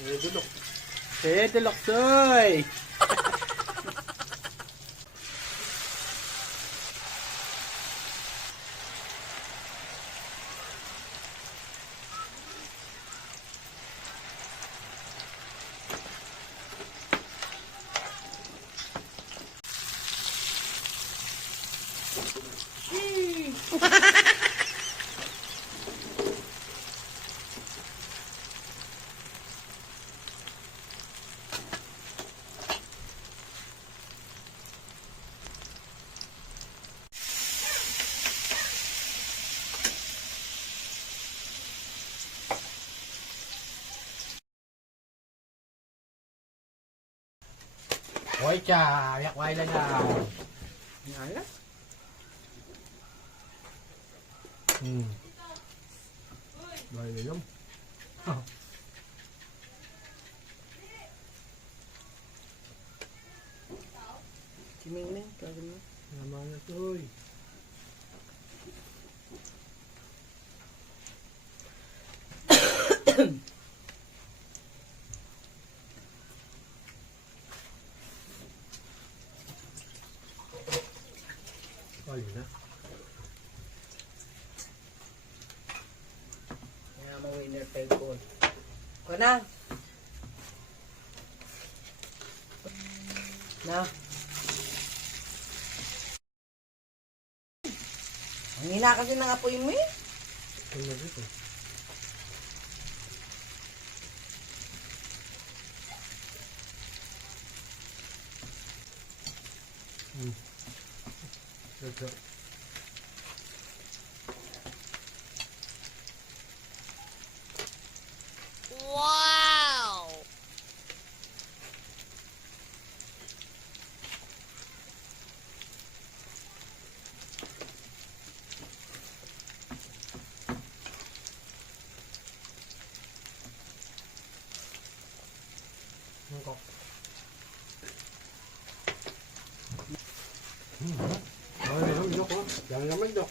Dulok. Dulok soy. Hoy cha, yak wai lang ah. Ngala? Baik lang. Chiming-ming, tawagin mo. Naman na toy. Ayun na. Kaya ma-winner tayo po. Ko na. Na. Ang hina kasi ng apoy mo eh. Ito na dito. Ito. Wow! Mangkok. Ay, dok. Jangan naman, dok.